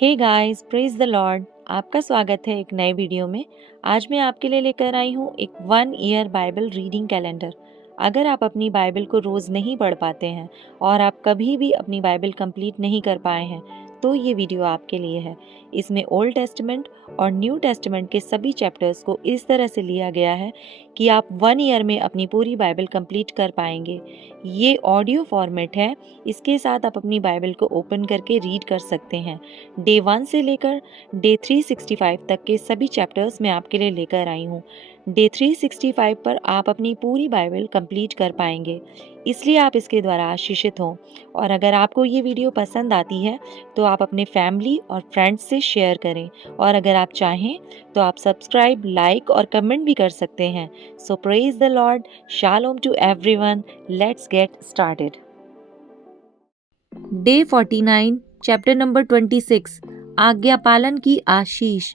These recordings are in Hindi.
Hey guys, praise the Lord. आपका स्वागत है एक नए वीडियो में। आज मैं आपके लिए लेकर आई हूँ एक 1 ईयर बाइबल रीडिंग कैलेंडर। अगर आप अपनी बाइबल को रोज़ नहीं पढ़ पाते हैं और आप कभी भी अपनी बाइबल कंप्लीट नहीं कर पाए हैं तो ये वीडियो आपके लिए है। इसमें ओल्ड टेस्टमेंट और न्यू टेस्टमेंट के सभी चैप्टर्स को इस तरह से लिया गया है कि आप 1 ईयर में अपनी पूरी बाइबल कंप्लीट कर पाएंगे। ये ऑडियो फॉर्मेट है, इसके साथ आप अपनी बाइबल को ओपन करके रीड कर सकते हैं। डे 1 से लेकर डे 365 तक के सभी चैप्टर्स मैं आपके लिए लेकर आई हूँ। डे 365 पर आप अपनी पूरी बाइबल कंप्लीट कर पाएंगे, इसलिए आप इसके द्वारा आशीषित हों। और अगर आपको ये वीडियो पसंद आती है तो आप अपने फैमिली और फ्रेंड्स से शेयर करें, और अगर आप चाहें तो आप सब्सक्राइब, लाइक और कमेंट भी कर सकते हैं। So praise the Lord, shalom to everyone. Let's get started. Day 49, chapter number 26, आज्ञा पालन की आशीष।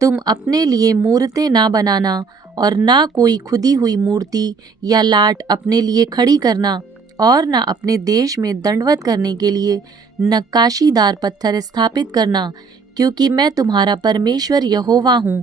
तुम अपने लिए मूर्तें ना बनाना और ना कोई खुदी हुई मूर्ति या लाट अपने लिए खड़ी करना, और ना अपने देश में दंडवत करने के लिए नक्काशीदार पत्थर स्थापित करना, क्योंकि मैं तुम्हारा परमेश्वर यहोवा हूँ।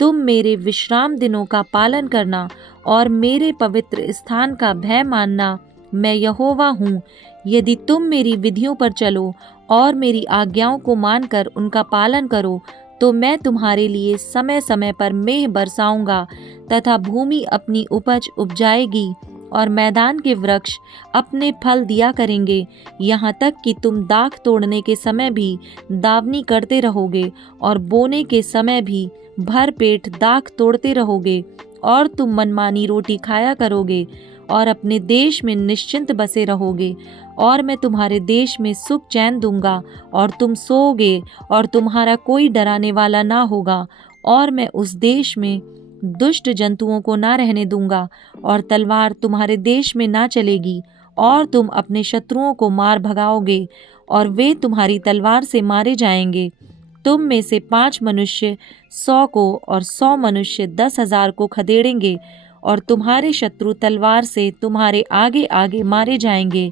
तुम मेरे विश्राम दिनों का पालन करना और मेरे पवित्र स्थान का भय मानना। मैं यहोवा हूँ। यदि तुम मेरी विधियों पर चलो और मेरी आज्ञाओं को मानकर उनका पालन करो, तो मैं तुम्हारे लिए समय समय पर मेंह बरसाऊंगा तथा भूमि अपनी उपज उपजाएगी और मैदान के वृक्ष अपने फल दिया करेंगे, यहाँ तक कि तुम दाख तोड़ने के समय भी दावनी करते रहोगे और बोने के समय भी भर पेट दाख तोड़ते रहोगे। और तुम मनमानी रोटी खाया करोगे और अपने देश में निश्चिंत बसे रहोगे। और मैं तुम्हारे देश में सुख चैन दूंगा और तुम सोओगे और तुम्हारा कोई डराने वाला ना होगा। और मैं उस देश में दुष्ट जंतुओं को ना रहने दूंगा और तलवार तुम्हारे देश में ना चलेगी। और तुम अपने शत्रुओं को मार भगाओगे और वे तुम्हारी तलवार से मारे जाएंगे। तुम में से 5 मनुष्य 100 को और 100 मनुष्य 10,000 को खदेड़ेंगे, और तुम्हारे शत्रु तलवार से तुम्हारे आगे आगे मारे जाएंगे।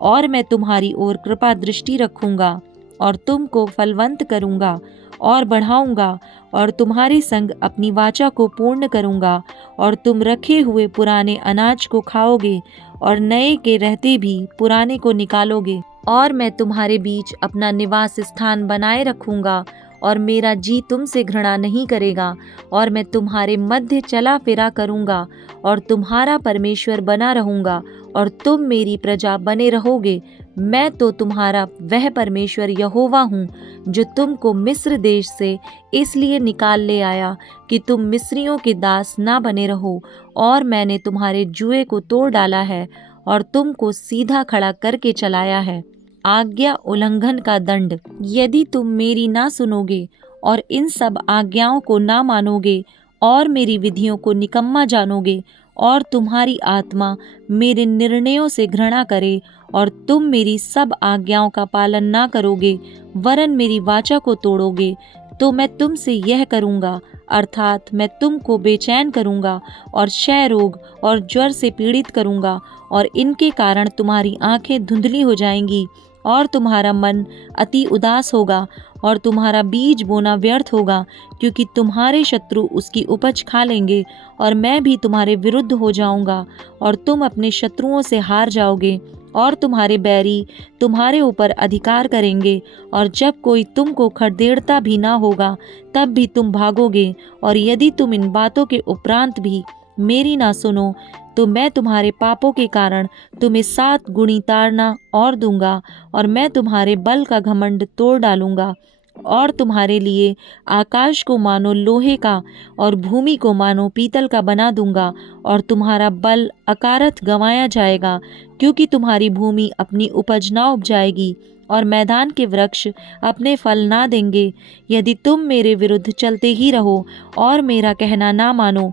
और मैं तुम्हारी ओर कृपा दृष्टि रखूंगा और तुमको फलवंत करूंगा और बढ़ाऊंगा, और तुम्हारे संग अपनी वाचा को पूर्ण करूंगा। और तुम रखे हुए पुराने अनाज को खाओगे और नए के रहते भी पुराने को निकालोगे। और मैं तुम्हारे बीच अपना निवास स्थान बनाए रखूंगा और मेरा जी तुमसे घृणा नहीं करेगा। और मैं तुम्हारे मध्य चला फिरा करूंगा और तुम्हारा परमेश्वर बना रहूंगा, और तुम मेरी प्रजा बने रहोगे। मैं तो तुम्हारा वह परमेश्वर यहोवा हूँ जो तुमको मिस्र देश से इसलिए निकाल ले आया कि तुम मिस्रियों के दास ना बने रहो। और मैंने तुम्हारे जुए को तोड़ डाला है और तुमको सीधा खड़ा करके चलाया है। आज्ञा उल्लंघन का दंड। यदि तुम मेरी ना सुनोगे और इन सब आज्ञाओं को ना मानोगे और मेरी विधियों को निकम्मा जानोगे, और तुम्हारी आत्मा मेरे निर्णयों से घृणा करे और तुम मेरी सब आज्ञाओं का पालन ना करोगे वरन मेरी वाचा को तोड़ोगे, तो मैं तुमसे यह करूँगा, अर्थात मैं तुमको बेचैन करूँगा और क्षय रोग और ज्वर से पीड़ित करूँगा, और इनके कारण तुम्हारी आंखें धुंधली हो जाएंगी और तुम्हारा मन अति उदास होगा और तुम्हारा बीज बोना व्यर्थ होगा, क्योंकि तुम्हारे शत्रु उसकी उपज खा लेंगे। और मैं भी तुम्हारे विरुद्ध हो जाऊंगा और तुम अपने शत्रुओं से हार जाओगे, और तुम्हारे बैरी तुम्हारे ऊपर अधिकार करेंगे। और जब कोई तुमको खदेड़ता भी ना होगा तब भी तुम भागोगे। और यदि तुम इन बातों के उपरांत भी मेरी ना सुनो, तो मैं तुम्हारे पापों के कारण तुम्हें 7 गुणी ताड़ना और दूंगा, और मैं तुम्हारे बल का घमंड तोड़ डालूंगा, और तुम्हारे लिए आकाश को मानो लोहे का और भूमि को मानो पीतल का बना दूंगा। और तुम्हारा बल अकारथ गंवाया जाएगा, क्योंकि तुम्हारी भूमि अपनी उपज ना उपजाएगी और मैदान के वृक्ष अपने फल ना देंगे। यदि तुम मेरे विरुद्ध चलते ही रहो और मेरा कहना ना मानो,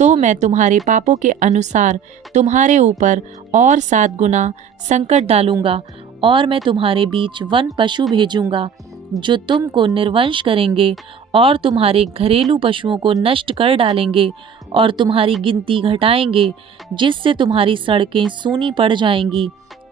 तो मैं तुम्हारे पापों के अनुसार तुम्हारे ऊपर और 7 गुना संकट डालूंगा। और मैं तुम्हारे बीच वन पशु भेजूंगा जो तुमको निर्वंश करेंगे और तुम्हारे घरेलू पशुओं को नष्ट कर डालेंगे और तुम्हारी गिनती घटाएंगे, जिससे तुम्हारी सड़कें सूनी पड़ जाएंगी।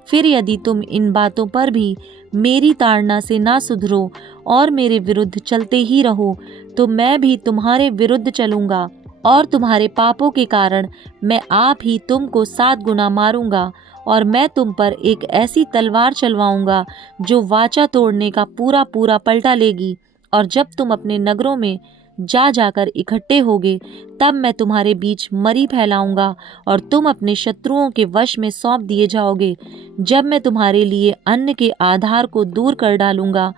फिर यदि तुम इन बातों पर भी मेरी ताड़ना से ना सुधरो और मेरे विरुद्ध चलते ही रहो, तो मैं भी तुम्हारे विरुद्ध चलूंगा और तुम्हारे पापों के कारण मैं आप ही तुमको 7 गुना मारूंगा। और मैं तुम पर एक ऐसी तलवार चलवाऊंगा जो वाचा तोड़ने का पूरा पूरा पलटा लेगी। और जब तुम अपने नगरों में जा जाकर इकट्ठे होगे, तब मैं तुम्हारे बीच मरी फैलाऊंगा और तुम अपने शत्रुओं के वश में सौंप दिए जाओगे। जब मैं तुम्हारे लिए अन्न के आधार को दूर कर डालूंगा,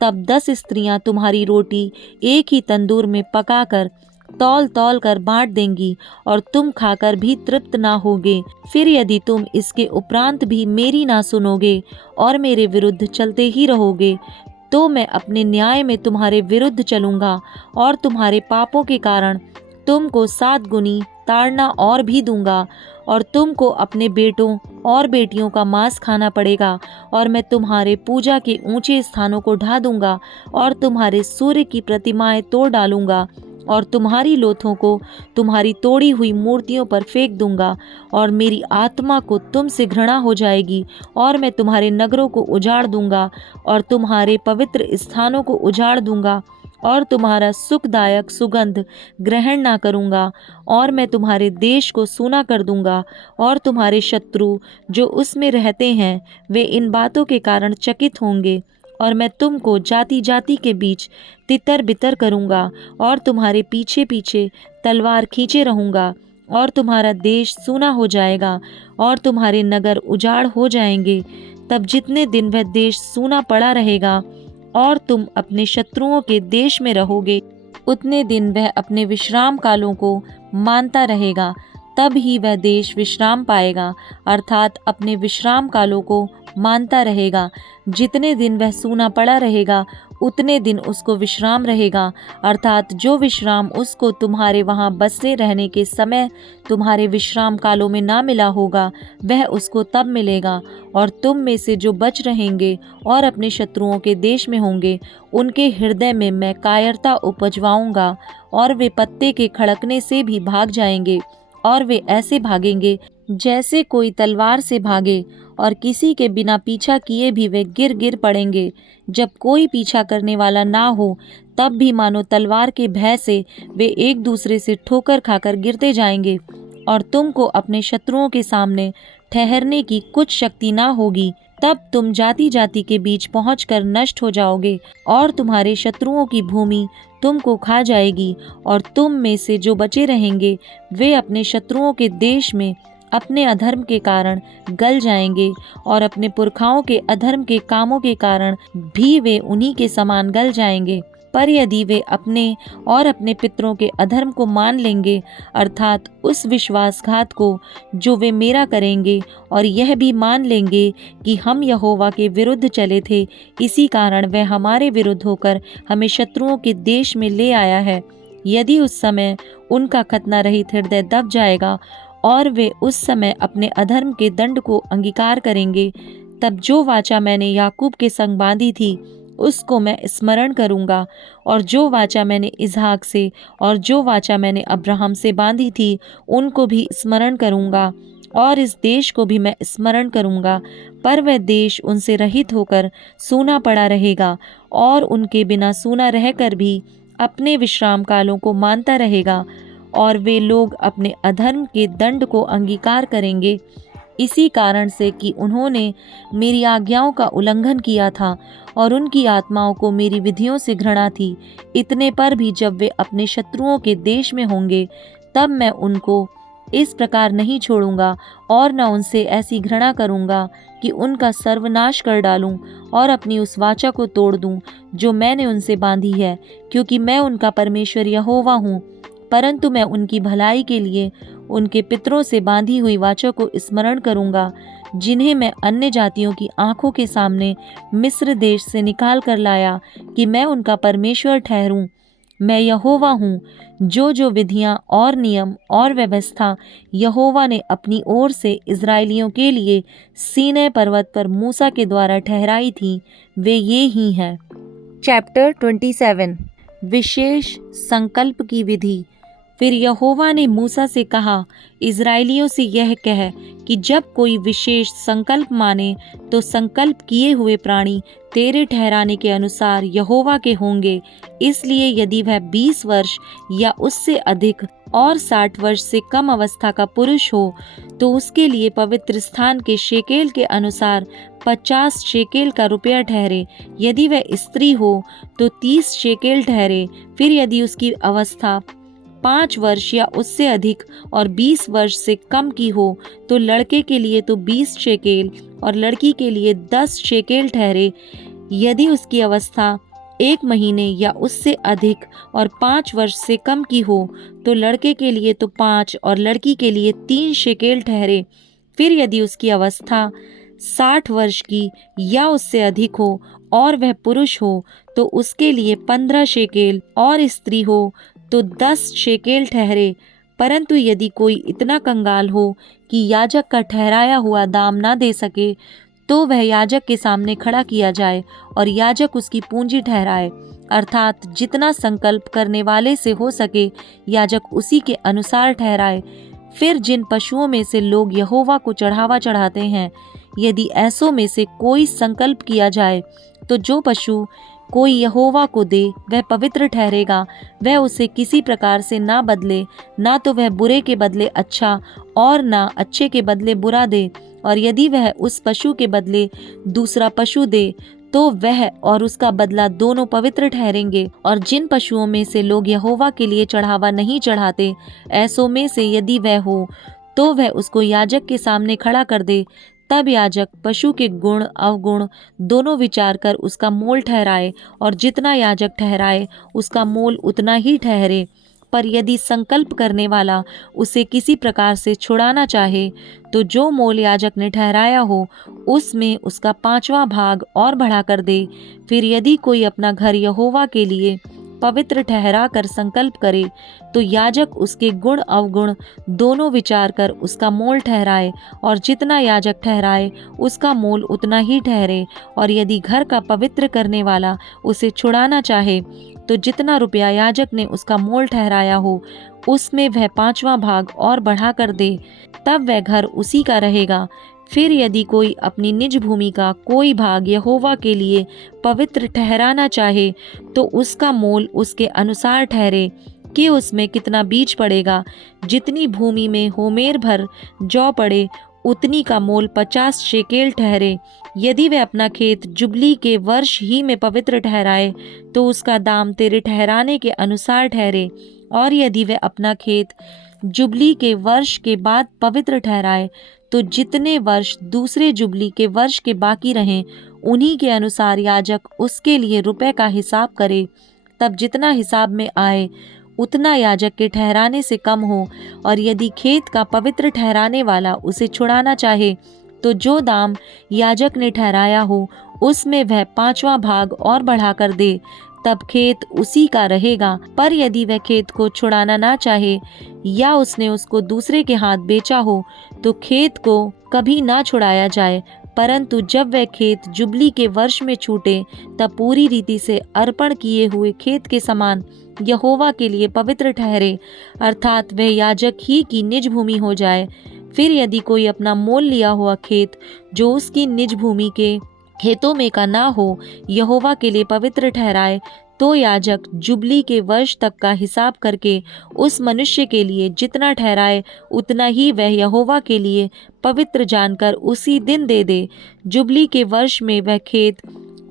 तब 10 स्त्रियां तुम्हारी रोटी एक ही तंदूर में पकाकर तौल तौल कर बांट देंगी और तुम खाकर भी तृप्त ना होगे। फिर यदि तुम इसके उपरांत भी मेरी ना सुनोगे और मेरे विरुद्ध चलते ही रहोगे, तो मैं अपने न्याय में तुम्हारे विरुद्ध चलूंगा और तुम्हारे पापों के कारण तुमको 7 गुनी ताड़ना और भी दूंगा। और तुमको अपने बेटों और बेटियों का मांस खाना पड़ेगा। और मैं तुम्हारे पूजा के ऊंचे स्थानों को ढा दूंगा और तुम्हारे सूर्य की प्रतिमाएं तोड़ डालूंगा और तुम्हारी लोथों को तुम्हारी तोड़ी हुई मूर्तियों पर फेंक दूंगा। और मेरी आत्मा को तुमसे घृणा हो जाएगी और मैं तुम्हारे नगरों को उजाड़ दूंगा और तुम्हारे पवित्र स्थानों को उजाड़ दूंगा और तुम्हारा सुखदायक सुगंध ग्रहण ना करूंगा। और मैं तुम्हारे देश को सूना कर दूंगा और तुम्हारे शत्रु जो उसमें रहते हैं वे इन बातों के कारण चकित होंगे। और मैं तुमको जाति जाति के बीच तितर बितर करूंगा और तुम्हारे पीछे पीछे तलवार खींचे रहूंगा। और तुम्हारा देश सूना हो जाएगा और तुम्हारे नगर उजाड़ हो जाएंगे। तब जितने दिन वह देश सूना पड़ा रहेगा और तुम अपने शत्रुओं के देश में रहोगे, उतने दिन वह अपने विश्राम कालों को मानता रहेगा। तब ही वह देश विश्राम पाएगा, अर्थात अपने विश्राम कालों को मानता रहेगा। जितने दिन वह सूना पड़ा रहेगा, उतने दिन उसको विश्राम रहेगा, अर्थात जो विश्राम उसको तुम्हारे वहाँ बसे रहने के समय तुम्हारे विश्राम कालों में ना मिला होगा, वह उसको तब मिलेगा। और तुम में से जो बच रहेंगे और अपने शत्रुओं के देश में होंगे, उनके हृदय में मैं कायरता उपजवाऊंगा और वे पत्ते के खड़कने से भी भाग जाएंगे। और वे ऐसे भागेंगे जैसे कोई तलवार से भागे, और किसी के बिना पीछा किए भी वे गिर गिर पड़ेंगे। जब कोई पीछा करने वाला ना हो, तब भी मानो तलवार के भय से वे एक दूसरे से ठोकर खाकर गिरते जाएंगे। और तुमको अपने शत्रुओं के सामने ठहरने की कुछ शक्ति ना होगी। तब तुम जाति जाति के बीच पहुंचकर नष्ट हो जाओगे और तुम्हारे शत्रुओं की भूमि तुमको खा जाएगी। और तुम में से जो बचे रहेंगे, वे अपने शत्रुओं के देश में अपने अधर्म के कारण गल जाएंगे और अपने पुरखाओं के अधर्म के कामों के कारण भी वे उन्हीं के समान गल जाएंगे। पर यदि वे अपने और अपने पितरों के अधर्म को मान लेंगे, अर्थात उस विश्वासघात को जो वे मेरा करेंगे, और यह भी मान लेंगे कि हम यहोवा के विरुद्ध चले थे, इसी कारण वह हमारे विरुद्ध होकर हमें शत्रुओं के देश में ले आया है, यदि उस समय उनका खतना रहित हृदय दब जाएगा और वे उस समय अपने अधर्म के दंड को अंगीकार करेंगे, तब जो वाचा मैंने याकूब के संग बांधी थी उसको मैं स्मरण करूंगा, और जो वाचा मैंने इसहाक से और जो वाचा मैंने अब्राहम से बांधी थी उनको भी स्मरण करूंगा, और इस देश को भी मैं स्मरण करूंगा। पर वह देश उनसे रहित होकर सूना पड़ा रहेगा और उनके बिना सूना रहकर भी अपने विश्राम कालों को मानता रहेगा, और वे लोग अपने अधर्म के दंड को अंगीकार करेंगे, इसी कारण से कि उन्होंने मेरी आज्ञाओं का उल्लंघन किया था और उनकी आत्माओं को मेरी विधियों से घृणा थी। इतने पर भी जब वे अपने शत्रुओं के देश में होंगे, तब मैं उनको इस प्रकार नहीं छोड़ूंगा और न उनसे ऐसी घृणा करूंगा कि उनका सर्वनाश कर डालूं और अपनी उस वाचा को तोड़ दूं जो मैंने उनसे बांधी है, क्योंकि मैं उनका परमेश्वर यहोवा हूँ। परंतु मैं उनकी भलाई के लिए उनके पितरों से बांधी हुई वाचा को स्मरण करूंगा, जिन्हें मैं अन्य जातियों की आंखों के सामने मिस्र देश से निकाल कर लाया, कि मैं उनका परमेश्वर ठहरूं। मैं यहोवा हूँ, जो विधियाँ और नियम और व्यवस्था यहोवा ने अपनी ओर से इज़राइलियों के लिए सीनै पर्वत पर मूसा के द्वारा ठहराई थी, वे ये ही हैं। चैप्टर 27 विशेष संकल्प की विधि। फिर यहोवा ने मूसा से कहा, इज़राइलियों से यह कह कि जब कोई विशेष संकल्प माने तो संकल्प किए हुए प्राणी तेरे ठहराने के अनुसार यहोवा के होंगे। इसलिए यदि वह 20 वर्ष या उससे अधिक और 60 वर्ष से कम अवस्था का पुरुष हो तो उसके लिए पवित्र स्थान के शेकेल के अनुसार 50 शेकेल का रुपया ठहरे। यदि वह स्त्री हो तो 30 शेकेल ठहरे। फिर यदि उसकी अवस्था 5 वर्ष या उससे अधिक और 20 वर्ष से कम की हो तो लड़के के लिए तो 20 शेकेल और लड़की के लिए 10 शेकेल ठहरे। यदि उसकी अवस्था 1 महीने या उससे अधिक और 5 वर्ष से कम की हो तो लड़के के लिए तो 5 और लड़की के लिए 3 शेकेल ठहरे। फिर यदि उसकी अवस्था 60 वर्ष की या उससे अधिक हो और वह पुरुष हो तो उसके लिए 15 शेकेल और स्त्री हो तो 10 शेकेल ठहरे। परंतु यदि कोई इतना कंगाल हो कि याजक का ठहराया हुआ दाम ना दे सके तो वह याजक के सामने खड़ा किया जाए और याजक उसकी पूंजी ठहराए, अर्थात जितना संकल्प करने वाले से हो सके याजक उसी के अनुसार ठहराए। फिर जिन पशुओं में से लोग यहोवा को चढ़ावा चढ़ाते हैं, यदि ऐसों में से कोई संकल्प किया जाए तो जो पशु कोई यहोवा को दे वह पवित्र ठहरेगा। वह उसे किसी प्रकार से ना बदले, ना तो वह बुरे के बदले अच्छा और ना अच्छे के बदले बुरा दे। और यदि वह उस पशु के बदले दूसरा पशु दे तो वह और उसका बदला दोनों पवित्र ठहरेंगे। और जिन पशुओं में से लोग यहोवा के लिए चढ़ावा नहीं चढ़ाते, ऐसों में से यदि वह हो तो वह उसको याजक के सामने खड़ा कर दे। तब याजक पशु के गुण अवगुण दोनों विचार कर उसका मोल ठहराए, और जितना याजक ठहराए उसका मोल उतना ही ठहरे। पर यदि संकल्प करने वाला उसे किसी प्रकार से छुड़ाना चाहे तो जो मोल याजक ने ठहराया हो उसमें उसका 5वां भाग और बढ़ा कर दे। फिर यदि कोई अपना घर यहोवा के लिए पवित्र ठहरा कर संकल्प करे तो याजक उसके गुण अवगुण दोनों विचार कर उसका मोल ठहराए, और जितना याजक ठहराए उसका मोल उतना ही ठहरे। और यदि घर का पवित्र करने वाला उसे छुड़ाना चाहे तो जितना रुपया याजक ने उसका मोल ठहराया हो उसमें वह 5वां भाग और बढ़ा कर दे, तब वह घर उसी का रहेगा। फिर यदि कोई अपनी निज भूमि का कोई भाग यहोवा के लिए पवित्र ठहराना चाहे तो उसका मोल उसके अनुसार ठहरे कि उसमें कितना बीज पड़ेगा। जितनी भूमि में होमेर भर जौ पड़े उतनी का मोल 50 शेकेल ठहरे। यदि वह अपना खेत जुबली के वर्ष ही में पवित्र ठहराए तो उसका दाम तेरे ठहराने के अनुसार ठहरे। और यदि वह अपना खेत जुबली के वर्ष के बाद पवित्र ठहराए तो जितने वर्ष दूसरे जुबली के वर्ष के बाकी रहें उन्हीं के अनुसार याजक उसके लिए रुपए का हिसाब करे। तब जितना हिसाब में आए उतना याजक के ठहराने से कम हो। और यदि खेत का पवित्र ठहराने वाला उसे छुड़ाना चाहे तो जो दाम याजक ने ठहराया हो उसमें वह 5वां भाग और बढ़ाकर दे, तब खेत उसी का रहेगा। पर यदि वह खेत को छुड़ाना ना चाहे या उसने उसको दूसरे के हाथ बेचा हो तो खेत को कभी ना छुड़ाया जाए, परंतु जब वह खेत जुबली के वर्ष में छूटे तब पूरी रीति से अर्पण किए हुए खेत के समान यहोवा के लिए पवित्र ठहरे, अर्थात वह याजक ही की निज भूमि हो जाए। फिर यदि कोई अपना मोल लिया हुआ खेत जो उसकी निज भूमि के खेतों में का ना हो यहोवा के लिए पवित्र ठहराए तो याजक जुबली के वर्ष तक का हिसाब करके उस मनुष्य के लिए जितना ठहराए उतना ही वह यहोवा के लिए पवित्र जानकर उसी दिन दे दे। जुबली के वर्ष में वह खेत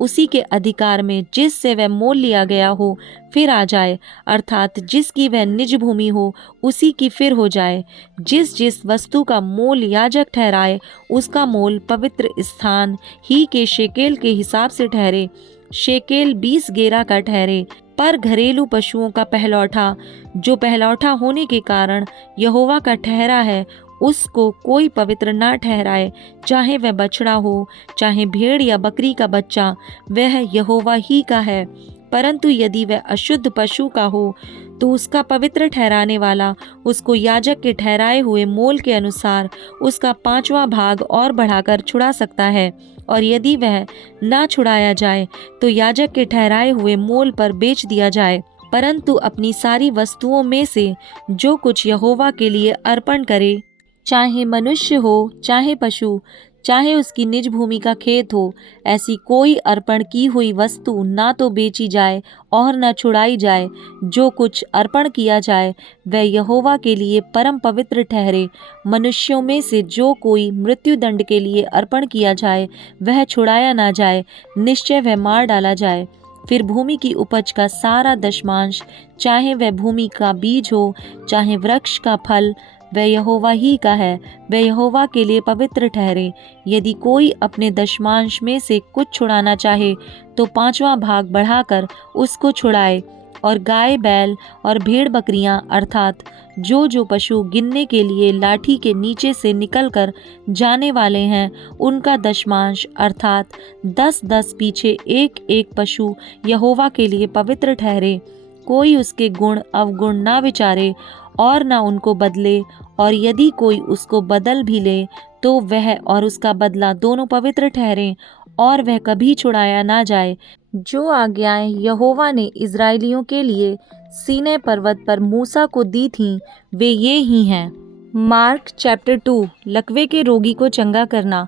उसी के अधिकार में जिससे वह मोल लिया गया हो फिर आ जाए, अर्थात जिसकी वह निज भूमि हो उसी की फिर हो जाए। जिस जिस वस्तु का मोल याजक ठहराए उसका मोल पवित्र स्थान ही के शेकेल के हिसाब से ठहरे। शेकेल 20 गेरा का ठहरे। पर घरेलू पशुओं का पहलौठा जो पहलौठा होने के कारण यहोवा का ठहरा है उसको कोई पवित्र ना ठहराए, चाहे वह बछड़ा हो चाहे भेड़ या बकरी का बच्चा, वह यहोवा ही का है। परंतु यदि वह अशुद्ध पशु का हो तो उसका पवित्र ठहराने वाला उसको याजक के ठहराए हुए मोल के अनुसार उसका 5वां भाग और बढ़ाकर छुड़ा सकता है। और यदि वह ना छुड़ाया जाए तो याजक के ठहराए हुए मोल पर बेच दिया जाए। परंतु अपनी सारी वस्तुओं में से जो कुछ यहोवा के लिए अर्पण करे, चाहे मनुष्य हो, चाहे पशु, चाहे उसकी निज भूमि का खेत हो, ऐसी कोई अर्पण की हुई वस्तु ना तो बेची जाए और न छुड़ाई जाए। जो कुछ अर्पण किया जाए वह यहोवा के लिए परम पवित्र ठहरे। मनुष्यों में से जो कोई मृत्युदंड के लिए अर्पण किया जाए वह छुड़ाया ना जाए, निश्चय वह मार डाला जाए। फिर भूमि की उपज का सारा दशमांश, चाहे वह भूमि का बीज हो, चाहे वृक्ष का फल, वह यहोवा ही का है, वह यहोवा के लिए पवित्र ठहरे। यदि कोई अपने दशमांश में से कुछ छुड़ाना चाहे तो 5वां भाग बढ़ाकर उसको छुड़ाए। और गाय बैल और भेड़ बकरियां अर्थात जो पशु गिनने के लिए लाठी के नीचे से निकलकर जाने वाले हैं, उनका दशमांश अर्थात 10-10 पीछे एक पशु यहोवा के लिए पवित्र ठहरे। कोई उसके गुण अवगुण ना विचारे और ना उनको बदले, और यदि कोई उसको बदल भी ले तो वह और उसका बदला दोनों पवित्र ठहरें, और वह कभी छुड़ाया ना जाए। जो आज्ञाएं यहोवा ने इज़राइलियों के लिए सीनै पर्वत पर मूसा को दी थीं, वे ये ही हैं। मार्क चैप्टर 2, लकवे के रोगी को चंगा करना।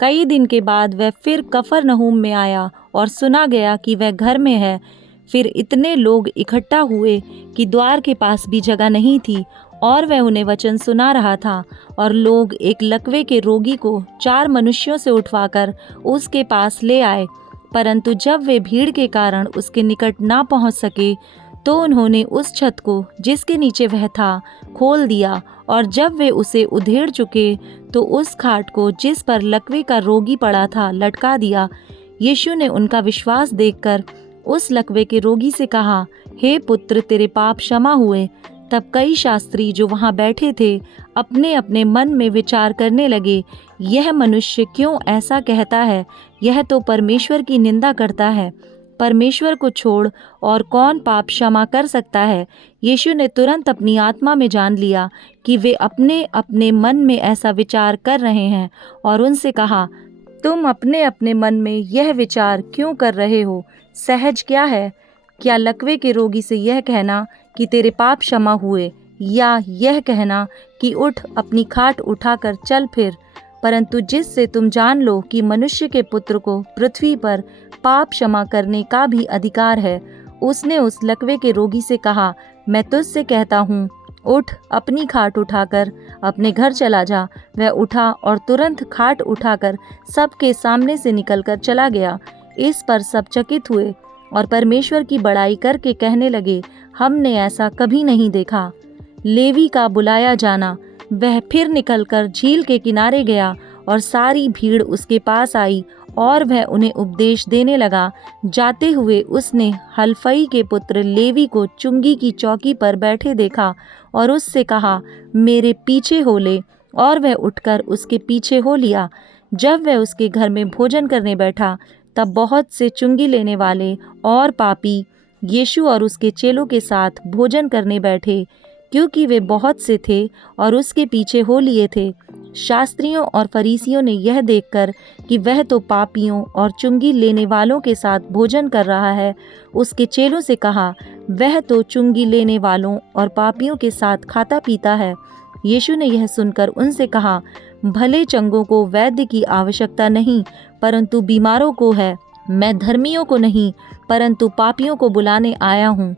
कई दिन के बाद वह फिर कफरनहूम में आया और सुना गया कि वह घर में है। फिर इतने लोग इकट्ठा हुए कि द्वार के पास भी जगह नहीं थी, और वह उन्हें वचन सुना रहा था। और लोग एक लकवे के रोगी को 4 मनुष्यों से उठवाकर उसके पास ले आए, परंतु जब वे भीड़ के कारण उसके निकट ना पहुंच सके तो उन्होंने उस छत को जिसके नीचे वह था खोल दिया, और जब वे उसे उधेड़ चुके तो उस खाट को जिस पर लकवे का रोगी पड़ा था लटका दिया। यीशु ने उनका विश्वास देखकर उस लकवे के रोगी से कहा, हे पुत्र, तेरे पाप क्षमा हुए। तब कई शास्त्री जो वहां बैठे थे अपने अपने मन में विचार करने लगे, यह मनुष्य क्यों ऐसा कहता है? यह तो परमेश्वर की निंदा करता है। परमेश्वर को छोड़ और कौन पाप क्षमा कर सकता है? यीशु ने तुरंत अपनी आत्मा में जान लिया कि वे अपने अपने मन में ऐसा विचार कर रहे हैं, और उनसे कहा, तुम अपने अपने मन में यह विचार क्यों कर रहे हो? सहज क्या है? क्या लकवे के रोगी से यह कहना कि तेरे पाप क्षमा हुए, या यह कहना कि उठ, अपनी खाट उठाकर चल फिर? परंतु जिससे तुम जान लो कि मनुष्य के पुत्र को पृथ्वी पर पाप क्षमा करने का भी अधिकार है। उसने उस लकवे के रोगी से कहा, मैं तुझसे कहता हूँ, उठ, अपनी खाट उठाकर अपने घर चला जा। वह उठा और तुरंत खाट उठाकर सबके सामने से निकलकर चला गया। इस पर सब चकित हुए और परमेश्वर की बड़ाई करके कहने लगे, हमने ऐसा कभी नहीं देखा। लेवी का बुलाया जाना। वह फिर निकलकर झील के किनारे गया और सारी भीड़ उसके पास आई और वह उन्हें उपदेश देने लगा। जाते हुए उसने हलफई के पुत्र लेवी को चुंगी की चौकी पर बैठे देखा और उससे कहा, मेरे पीछे हो ले, और वह उठकर उसके पीछे हो लिया। जब वह उसके घर में भोजन करने बैठा तब बहुत से चुंगी लेने वाले और पापी यीशु और उसके चेलों के साथ भोजन करने बैठे, क्योंकि वे बहुत से थे और उसके पीछे हो लिए थे। शास्त्रियों और फरीसियों ने यह देखकर कि वह तो पापियों और चुंगी लेने वालों के साथ भोजन कर रहा है, उसके चेलों से कहा, वह तो चुंगी लेने वालों और पापियों के साथ खाता पीता है। यीशु ने यह सुनकर उनसे कहा, भले चंगों को वैद्य की आवश्यकता नहीं, परंतु बीमारों को है। मैं धर्मियों को नहीं, परंतु पापियों को बुलाने आया हूँ।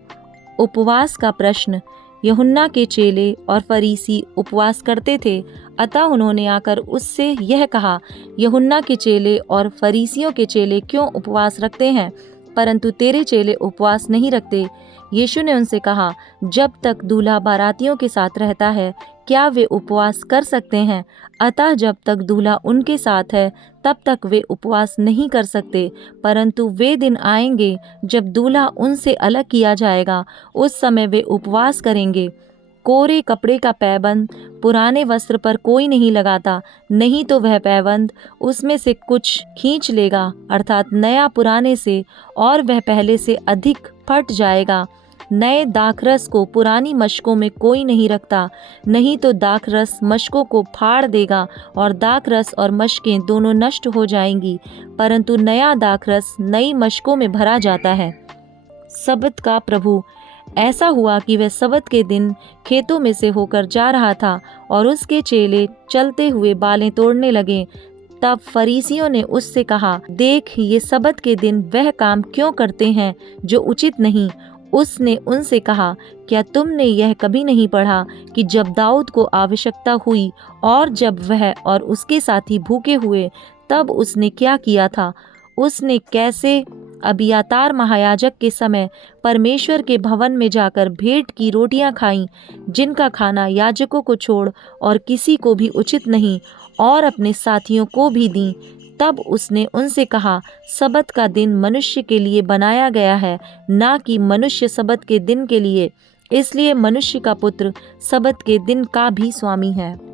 उपवास का प्रश्न। यूहन्ना के चेले और फरीसी उपवास करते थे, अतः उन्होंने आकर उससे यह कहा, यूहन्ना के चेले और फरीसियों के चेले क्यों उपवास रखते हैं, परंतु तेरे चेले उपवास नहीं रखते? यीशु ने उनसे कहा, जब तक दूल्हा बारातियों के साथ रहता है क्या वे उपवास कर सकते हैं? अतः जब तक दूल्हा उनके साथ है तब तक वे उपवास नहीं कर सकते, परंतु वे दिन आएंगे जब दूल्हा उनसे अलग किया जाएगा, उस समय वे उपवास करेंगे। कोरे कपड़े का पैबंद पुराने वस्त्र पर कोई नहीं लगाता, नहीं तो वह पैबंद उसमें से कुछ खींच लेगा, अर्थात नया पुराने से, और वह पहले से अधिक फट जाएगा। नए दाखरस को पुरानी मशकों में कोई नहीं रखता, नहीं तो दाखरस मशकों को फाड़ देगा और दाखरस और मशकें दोनों नष्ट हो जाएंगी, परंतु नया दाखरस नई मशकों में भरा जाता है। सब्त का प्रभु। ऐसा हुआ कि वह सबत के दिन खेतों में से होकर जा रहा था और उसके चेले चलते हुए बालें तोड़ने लगे। तब फरीसियों ने उससे कहा, देख, ये सबत के दिन वह काम क्यों करते हैं जो उचित नहीं। उसने उनसे कहा, क्या तुमने यह कभी नहीं पढ़ा कि जब दाऊद को आवश्यकता हुई और जब वह और उसके साथी भूखे हुए, तब उसने क्या किया था? उसने कैसे अबियातार महायाजक के समय परमेश्वर के भवन में जाकर भेंट की रोटियां खाईं, जिनका खाना याजकों को छोड़ और किसी को भी उचित नहीं, और अपने साथियों को भी दी। तब उसने उनसे कहा, सबत का दिन मनुष्य के लिए बनाया गया है, ना कि मनुष्य सबत के दिन के लिए। इसलिए मनुष्य का पुत्र सबत के दिन का भी स्वामी है।